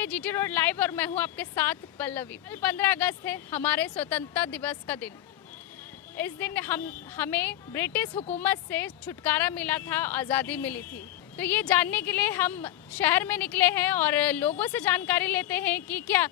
रहे GT road live और मैं हूं आपके साथ पल्लवी। कल 15 अगस्त है, हमारे स्वतंत्रता दिवस का दिन। इस दिन हमें ब्रिटिश हुकूमत से छुटकारा मिला था, आज़ादी मिली थी। तो ये जानने के लिए हम शहर में निकले हैं और लोगों से जानकारी लेते हैं कि क्या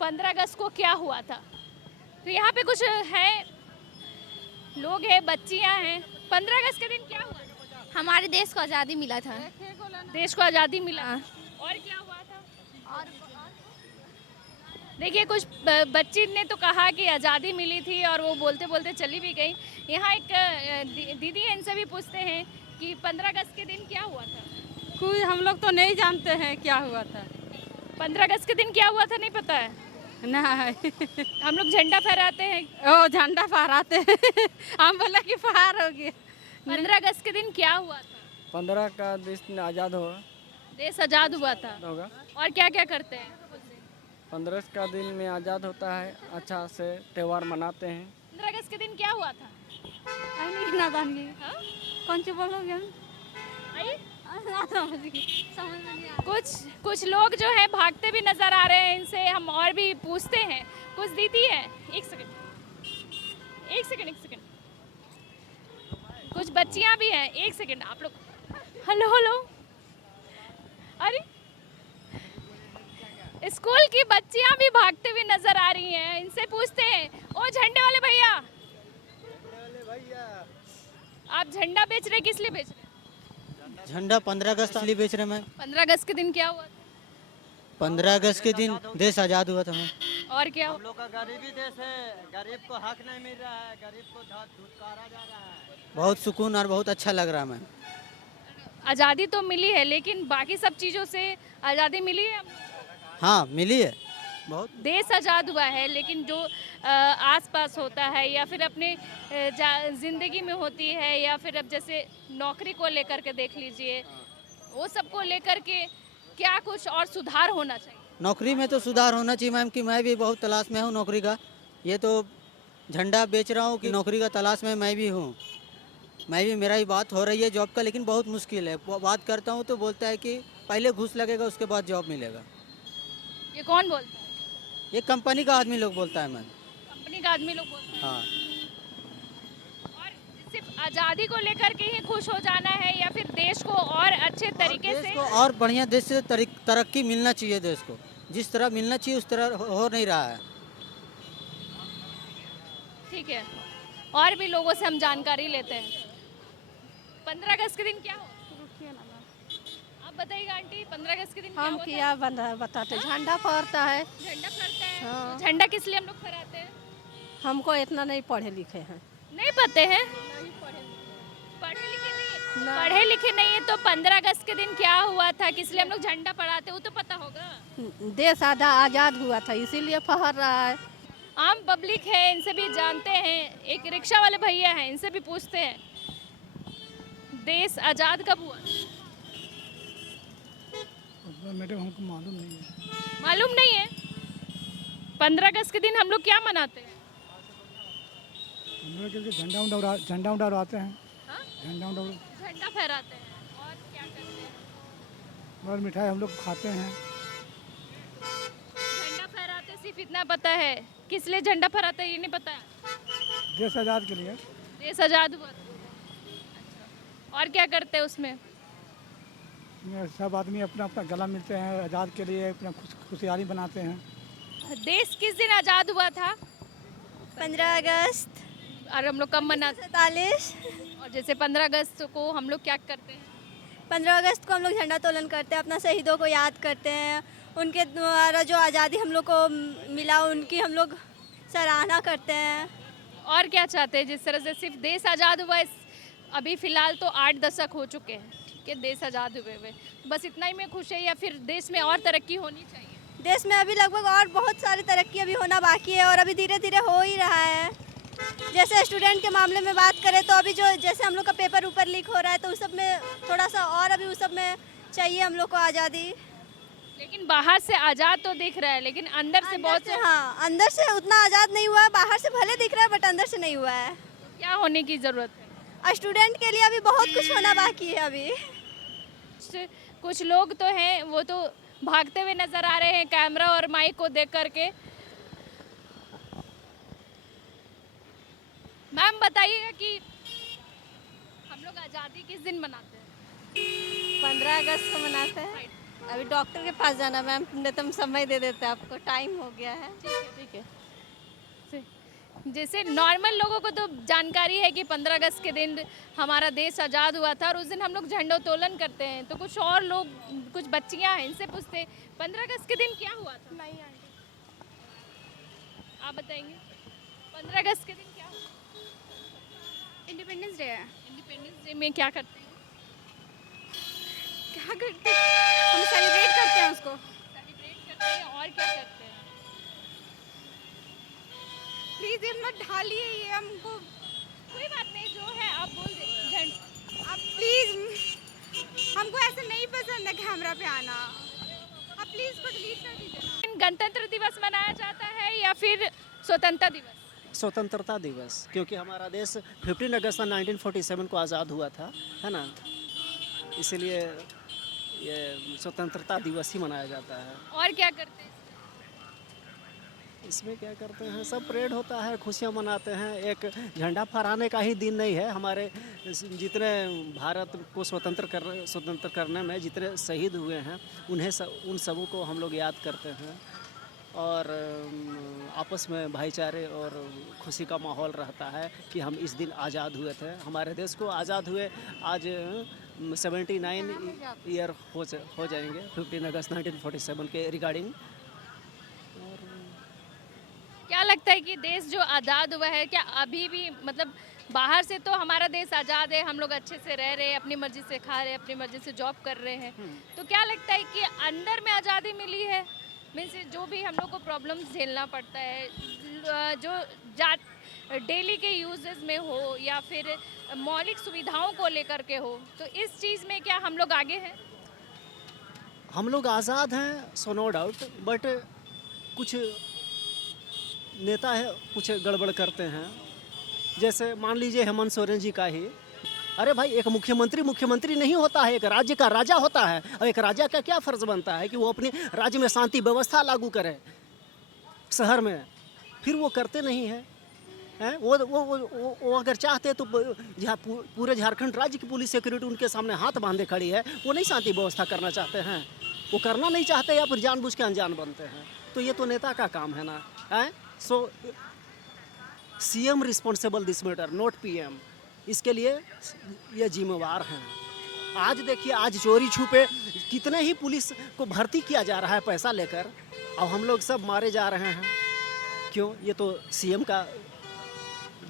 15 अगस्त को क्या हुआ था। तो यहाँ पे कुछ हैं लोग हैं, बच्चियाँ हैं। 15 अगस्त के दिन क्या हुआ था? हमारे देश को आज़ादी मिला था। देश को आज़ादी मिला। और क्या हुआ था? और देखिए, कुछ बच्ची ने तो कहा कि आज़ादी मिली थी और वो बोलते बोलते चली भी गई। यहाँ एक दीदी है, इनसे भी पूछते हैं कि 15 अगस्त के दिन क्या हुआ था। कुछ हम लोग तो नहीं जानते हैं क्या हुआ था। 15 अगस्त के दिन क्या हुआ था नहीं पता है? ना हम लोग झंडा फहराते हैं। ओ झंडा फहराते हैं हम बोला कि फहर हो गया। 15 अगस्त के दिन क्या हुआ था? 15 का देश आज़ाद होगा। देश आज़ाद हुआ था। होगा। और क्या क्या करते हैं? 15 का दिन में आज़ाद होता है, अच्छा से त्यौहार मनाते हैं। 15 अगस्त के दिन क्या हुआ था? ना जानिए हाँ? कौन सी बोलोगे आइए। समझ में नहीं आ कुछ लोग जो है भागते भी नजर आ रहे हैं। इनसे हम और भी पूछते हैं। कुछ दीदी है, एक सेकंड। कुछ बच्चियां भी हैं, एक सेकंड। आप लोग हेलो। अरे स्कूल की बच्चियां भी भागते हुए नजर आ रही हैं। इनसे पूछते हैं, ओ झंडे वाले भैया, आप झंडा बेच रहे, किस लिए बेच रहे? झंडा 15 अगस्त के लिए बेच रहे हैं। 15 अगस्त के दिन क्या हुआ? 15 अगस्त के दिन देश आज़ाद हुआ था मैम। और क्या हुआ? हम लोग का गरीबी देश है, गरीब को हक नहीं मिल रहा है, गरीब को धुतकारा जा रहा है। बहुत सुकून और बहुत अच्छा लग रहा है मैम। आज़ादी तो मिली है, लेकिन बाकी सब चीज़ों से आज़ादी मिली है। हाँ मिली है बहुत। देश आज़ाद हुआ है, लेकिन जो आसपास होता है या फिर अपने ज़िंदगी में होती है, या फिर अब जैसे नौकरी को लेकर के देख लीजिए, वो सबको लेकर के क्या कुछ और सुधार होना चाहिए? नौकरी में तो सुधार होना चाहिए मैम, कि मैं भी बहुत तलाश में हूँ नौकरी का। ये तो झंडा बेच रहा हूँ कि नौकरी का तलाश में मैं भी हूँ। मैं भी, मेरा ही बात हो रही है जॉब का, लेकिन बहुत मुश्किल है। बात करता हूँ तो बोलता है कि पहले घूस लगेगा, उसके बाद जॉब मिलेगा। ये कौन बोलता है? ये कंपनी का आदमी लोग बोलता है मैम। कंपनी का आदमी लोग बोलते हैं। हाँ। और सिर्फ आज़ादी को लेकर के ही खुश हो जाना है, या फिर देश को और अच्छे तरीके से? देश को और बढ़िया देश से तरक्की मिलना चाहिए। देश को जिस तरह मिलना चाहिए उस तरह हो नहीं रहा है। ठीक है, और भी लोगों से हम जानकारी लेते हैं। 15 अगस्त के दिन क्या हो? आप बताइएगा आंटी, 15 अगस्त के दिन क्या हम होता है? क्या बताते, झंडा फहरता है। झंडा फहरता है। हाँ। तो झंडा किस लिए हम लोग फहराते हैं? हमको इतना नहीं पढ़े लिखे हैं। नहीं पते हैं? पढ़े लिखे नहीं है? पढ़े लिखे नहीं है तो 15 अगस्त के दिन क्या हुआ था, किस लिए हम लोग झंडा फहराते हैं, वो तो पता होगा। देश आज़ाद हुआ था, इसीलिए फहर रहा है। आम पब्लिक है, इनसे भी जानते हैं। एक रिक्शा वाले भैया हैं, इनसे भी पूछते हैं, देश आज़ाद कब हुआ? मैडम हमको मालूम नहीं है। मालूम नहीं है? 15 अगस्त के दिन हम लोग क्या मनाते हैं? हम लोग झंडा उड़ाते हैं। हाँ? झंडा फहराते हैं। और क्या करते हैं? और मिठाई हम लोग खाते हैं। झंडा फहराते सिर्फ इतना पता है, किस लिए झंडा फहराते हैं ये नहीं पता है। देश आज़ाद के लिए। देश आज़ाद हुआ। अच्छा। और क्या करते हैं उसमें? सब आदमी अपना अपना गला मिलते हैं, आज़ाद के लिए अपना खुशहाली बनाते हैं। देश किस दिन आज़ाद हुआ था? 15 अगस्त और हम लोग कब मनाते 47। हैं? और जैसे 15 अगस्त को हम लोग क्या करते हैं? 15 अगस्त को हम लोग झंडा तोलन करते हैं, अपना शहीदों को याद करते हैं। उनके द्वारा जो आज़ादी हम लोग को मिला, उनकी हम लोग सराहना करते हैं। और क्या चाहते हैं? जिस तरह से सिर्फ देश आज़ाद हुआ, अभी फ़िलहाल तो 8 दशक हो चुके हैं, ठीक है, देश आज़ाद हुए बस इतना ही में खुश है, या फिर देश में और तरक्की होनी चाहिए? देश में अभी लगभग और बहुत सारी तरक्की अभी होना बाकी है, और अभी धीरे धीरे हो ही रहा है। जैसे स्टूडेंट के मामले में बात करें तो अभी जो जैसे हम लोग का पेपर ऊपर लीक हो रहा है, तो उस सब में थोड़ा सा और अभी उस सब में चाहिए हम लोग को आज़ादी। लेकिन बाहर से आज़ाद तो दिख रहा है, लेकिन अंदर से बहुत से हाँ, अंदर से उतना आज़ाद नहीं हुआ है। बाहर से भले दिख रहा है बट अंदर से नहीं हुआ है। क्या होने की ज़रूरत है? स्टूडेंट के लिए अभी बहुत कुछ होना बाकी है। अभी कुछ लोग तो हैं वो तो भागते हुए नजर आ रहे हैं कैमरा और माइक को देख करके। मैम बताइएगा कि हम लोग आज़ादी किस दिन मनाते हैं? 15 अगस्त को मनाते हैं। अभी डॉक्टर के पास जाना मैम, न्यूनतम समय दे देते हैं आपको, टाइम हो गया है। ठीक है। जैसे नॉर्मल लोगों को तो जानकारी है कि 15 अगस्त के दिन हमारा देश आज़ाद हुआ था और उस दिन हम लोग झंडोत्तोलन करते हैं, तो कुछ और लोग, कुछ बच्चियां हैं, इनसे पूछते हैं 15 अगस्त के दिन क्या हुआ था? नहीं आंटी, आप बताएंगे 15 अगस्त के दिन क्या हुआ? इंडिपेंडेंस डे है। इंडिपेंडेंस डे में क्या करते हैं? क्या करते हैं? हम सेलिब्रेट करते हैं उसको। सेलिब्रेट करते हैं और क्या करते हैं? प्लीज़ ये मत ढालिए, ये हमको, कोई बात नहीं, जो है आप बोल दे। आप प्लीज़, हमको ऐसे नहीं पसंद है कैमरा पे आना, आप प्लीज़ इसको डिलीट कर दीजिए ना। गणतंत्र दिवस मनाया जाता है या फिर स्वतंत्रता दिवस? स्वतंत्रता दिवस, क्योंकि हमारा देश 15 अगस्त 1947 को आज़ाद हुआ था, है ना, इसलिए ये स्वतंत्रता दिवस ही मनाया जाता है। और क्या करते हैं? इसमें क्या करते हैं, सब परेड होता है, खुशियाँ मनाते हैं। एक झंडा फहराने का ही दिन नहीं है, हमारे जितने भारत को स्वतंत्र करने में जितने शहीद हुए हैं उन सबों को हम लोग याद करते हैं और आपस में भाईचारे और खुशी का माहौल रहता है कि हम इस दिन आज़ाद हुए थे। हमारे देश को आज़ाद हुए आज 79 ईयर हो जाएंगे 15 अगस्त 1947 के रिगार्डिंग। क्या लगता है कि देश जो आज़ाद हुआ है, क्या अभी भी मतलब बाहर से तो हमारा देश आज़ाद है, हम लोग अच्छे से रह रहे हैं, अपनी मर्जी से खा रहे हैं, अपनी मर्जी से जॉब कर रहे हैं, तो क्या लगता है कि अंदर में आज़ादी मिली है? मीन्स जो भी हम लोग को प्रॉब्लम्स झेलना पड़ता है, जो डेली के यूजेस में हो या फिर मौलिक सुविधाओं को लेकर के हो, तो इस चीज़ में क्या हम लोग आगे हैं? हम लोग आज़ाद हैं, सो नो डाउट, बट कुछ नेता है कुछ गड़बड़ करते हैं। जैसे मान लीजिए हेमंत सोरेन जी का ही, अरे भाई एक मुख्यमंत्री नहीं होता है, एक राज्य का राजा होता है, और एक राजा का क्या फ़र्ज़ बनता है कि वो अपने राज्य में शांति व्यवस्था लागू करे शहर में, फिर वो करते नहीं हैं। हैं वो अगर चाहते तो पूरे झारखंड राज्य की पुलिस सिक्योरिटी उनके सामने हाथ बांधे खड़ी है, वो नहीं शांति व्यवस्था करना चाहते हैं, वो करना नहीं चाहते या फिर जानबूझ के अनजान बनते हैं। तो ये तो नेता का काम है ना, है। So CM responsible this matter, not PM, इसके लिए ये जिम्मेवार हैं। आज देखिए, आज चोरी छुपे कितने ही पुलिस को भर्ती किया जा रहा है पैसा लेकर, अब हम लोग सब मारे जा रहे हैं। क्यों? ये तो सीएम का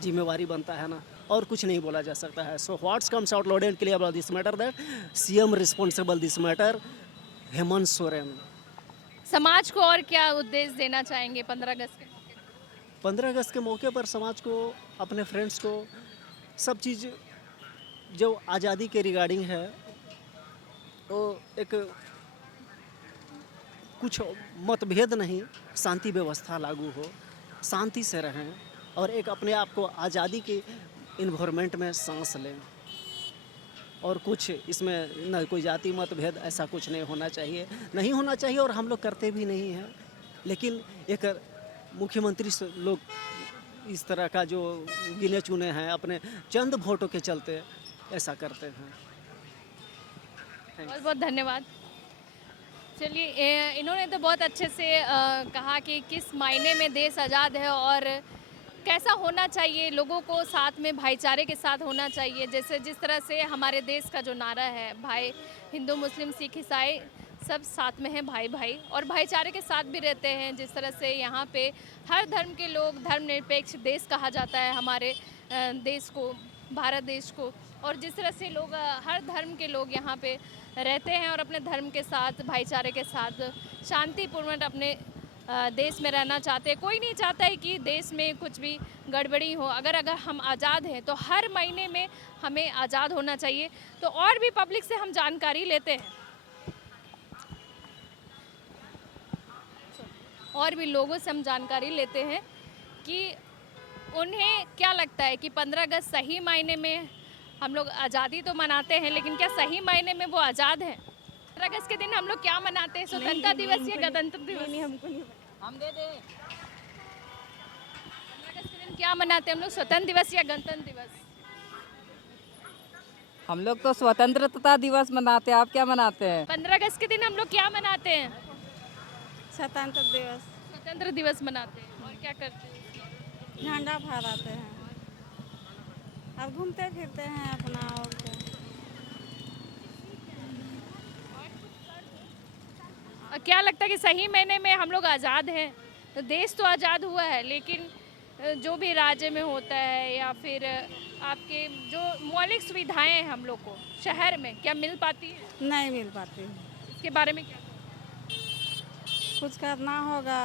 जिम्मेवारी बनता है ना, और कुछ नहीं बोला जा सकता है। So what's comes out loud and clear about this matter that CM responsible this matter, Hemant Soren. समाज को और क्या उद्देश्य देना चाहेंगे 15 अगस्त के? 15 अगस्त के मौके पर समाज को, अपने फ्रेंड्स को, सब चीज़ जो आज़ादी के रिगार्डिंग है, तो एक कुछ मतभेद नहीं, शांति व्यवस्था लागू हो, शांति से रहें और एक अपने आप को आज़ादी के इन्वायरमेंट में सांस लें। और कुछ इसमें न कोई जाति मतभेद ऐसा कुछ नहीं होना चाहिए और हम लोग करते भी नहीं हैं। लेकिन एक मुख्यमंत्री लोग इस तरह का जो गिने चुने हैं अपने चंद वोटों के चलते ऐसा करते हैं। बहुत बहुत धन्यवाद। चलिए, इन्होंने तो बहुत अच्छे से कहा कि किस मायने में देश आज़ाद है और कैसा होना चाहिए, लोगों को साथ में भाईचारे के साथ होना चाहिए। जैसे जिस तरह से हमारे देश का जो नारा है, भाई हिंदू मुस्लिम सिख ईसाई सब साथ में हैं, भाई भाई, और भाईचारे के साथ भी रहते हैं। जिस तरह से यहाँ पे हर धर्म के लोग, धर्मनिरपेक्ष देश कहा जाता है हमारे देश को, भारत देश को, और जिस तरह से लोग हर धर्म के लोग यहाँ पे रहते हैं और अपने धर्म के साथ, भाईचारे के साथ शांतिपूर्ण अपने देश में रहना चाहते हैं। कोई नहीं चाहता है कि देश में कुछ भी गड़बड़ी हो। अगर हम आज़ाद हैं तो हर महीने में हमें आज़ाद होना चाहिए। तो और भी पब्लिक से हम जानकारी लेते हैं, और भी लोगों से हम जानकारी लेते हैं कि उन्हें क्या लगता है कि 15 अगस्त सही मायने में हम लोग आज़ादी तो मनाते हैं, लेकिन क्या सही मायने में वो आज़ाद हैं? 15 अगस्त के दिन हम लोग क्या मनाते हैं, स्वतंत्रता दिवस या गणतंत्र दिवस? नहीं हमको नहीं हम दे दे। 15 अगस्त के दिन क्या मनाते हैं हम लोग, स्वतंत्र दिवस या गणतंत्र दिवस? हम लोग तो स्वतंत्रता दिवस मनाते हैं, आप क्या मनाते हैं? 15 अगस्त के दिन हम लोग क्या मनाते हैं? स्वतंत्र दिवस स्वतंत्र दिवस मनाते हैं। और क्या करते हैं? झंडा फहराते हैं और घूमते फिरते हैं अपना। और क्या। और क्या लगता है कि सही मायने में हम लोग आज़ाद हैं? तो देश तो आज़ाद हुआ है, लेकिन जो भी राज्य में होता है या फिर आपके जो मौलिक सुविधाएं हैं हम लोग को शहर में, क्या मिल पाती है? नहीं मिल पाती। इसके बारे में क्या? कुछ करना होगा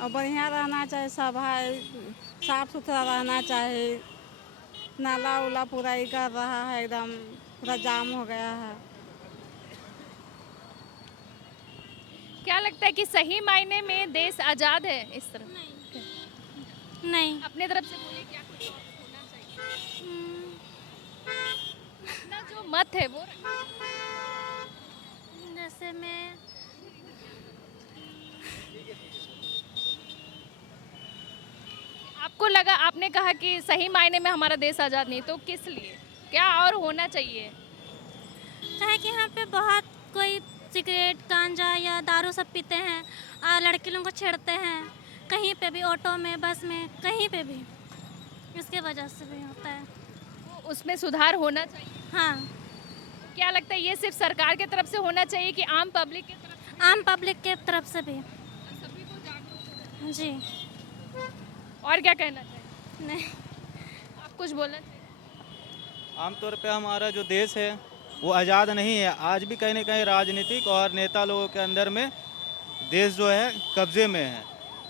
और बढ़िया रहना चाहिए, सब है साफ सुथरा रहना चाहिए। नाला उला पूरा ही कर रहा है, एकदम पूरा जाम हो गया है। क्या लगता है कि सही मायने में देश आज़ाद है इस तरह? नहीं। अपने तरफ से बोलिए, क्या कुछ और होना चाहिए? अपना जो मत है वो जैसे मैं आपको लगा, आपने कहा कि सही मायने में हमारा देश आज़ाद नहीं, तो किस लिए, क्या और होना चाहिए? कहे कि यहाँ पे बहुत कोई सिगरेट गांजा या दारू सब पीते हैं और लड़के लोगों को छेड़ते हैं, कहीं पे भी, ऑटो में, बस में, कहीं पे भी। इसके वजह से भी होता है। तो उसमें सुधार होना चाहिए। हाँ, क्या लगता है ये सिर्फ सरकार की तरफ से होना चाहिए कि आम पब्लिक की तरफ से? आम पब्लिक के तरफ से भी। सभी को जागरूक होना जी। चाहिए। और क्या कहना चाहिए? नहीं। आप कुछ बोलना चाहिए? आमतौर पे हमारा जो देश है वो आज़ाद नहीं है। आज भी कहीं ना कहीं राजनीतिक और नेता लोगों के अंदर में देश जो है कब्जे में है।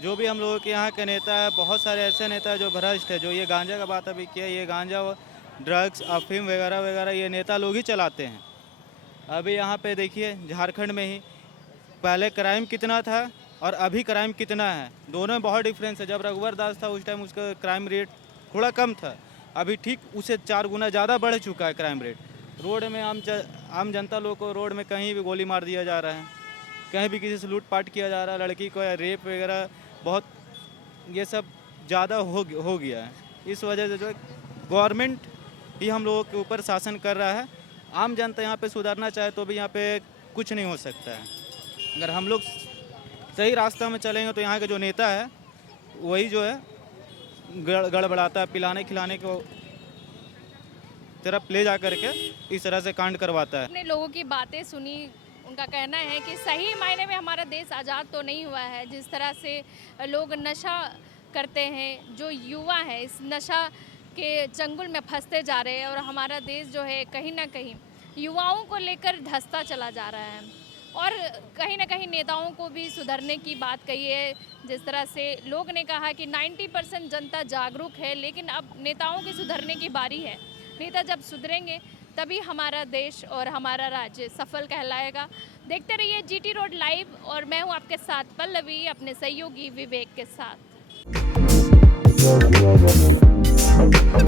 जो भी हम लोगों के यहाँ के नेता है, बहुत सारे ऐसे नेता हैं जो भ्रष्ट है। जो ये गांजा का बात अभी किया, ये गांजा ड्रग्स अफीम वगैरह वगैरह ये नेता लोग ही चलाते हैं। अभी यहाँ पे देखिए झारखंड में ही पहले क्राइम कितना था और अभी क्राइम कितना है, दोनों में बहुत डिफरेंस है। जब रघुवर दास था उस टाइम उसका क्राइम रेट थोड़ा कम था, अभी ठीक उससे 4 गुना ज़्यादा बढ़ चुका है क्राइम रेट। रोड में आम जनता लोग को रोड में कहीं भी गोली मार दिया जा रहा है, कहीं भी किसी से लूटपाट किया जा रहा है, लड़की को या रेप वगैरह बहुत ये सब ज़्यादा हो गया है। इस वजह से जो है गवर्नमेंट ही हम लोगों के ऊपर शासन कर रहा है। आम जनता यहाँ पे सुधरना चाहे तो भी यहाँ पे कुछ नहीं हो सकता है। अगर हम लोग सही रास्ता में चलेंगे तो यहाँ के जो नेता है वही जो है गड़बड़ाता है, पिलाने खिलाने को तरफ ले जा करके इस तरह से कांड करवाता है। अपने लोगों की बातें सुनी, उनका कहना है कि सही मायने में हमारा देश आज़ाद तो नहीं हुआ है। जिस तरह से लोग नशा करते हैं, जो युवा है इस नशा के चंगुल में फंसते जा रहे हैं और हमारा देश जो है कहीं ना कहीं युवाओं को लेकर धंसता चला जा रहा है। और कहीं ना कहीं नेताओं को भी सुधरने की बात कही है। जिस तरह से लोग ने कहा कि 90% जनता जागरूक है, लेकिन अब नेताओं की सुधरने की बारी है। नेता जब सुधरेंगे तभी हमारा देश और हमारा राज्य सफल कहलाएगा। देखते रहिए GT रोड लाइव और मैं हूँ आपके साथ पल्लवी, अपने सहयोगी विवेक के साथ।